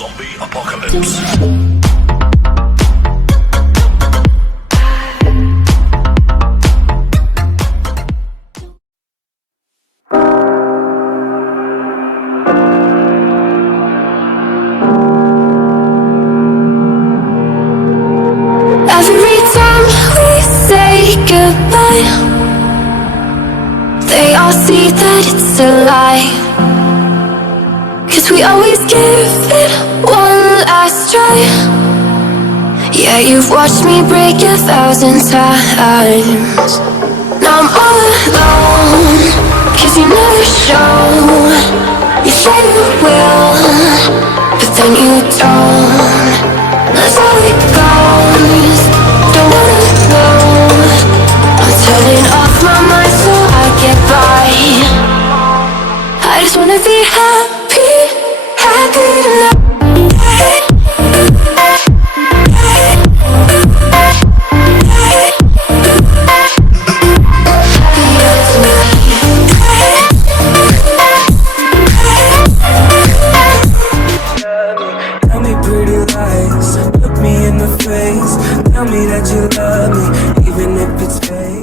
Zombie apocalypse. Every time we say goodbye, they all see that it's a lie. 'Cause we always give it one last try. Yeah, you've watched me break 1,000 times. Now I'm all alone, 'cause you never show. You say you will, but then you don't. That's how it goes. Don't wanna know. I'm turning off my mind so I get by. I just wanna be happy, happy tonight. Tell me pretty lies, look me in the face. Tell me that you love me, even if it's fake.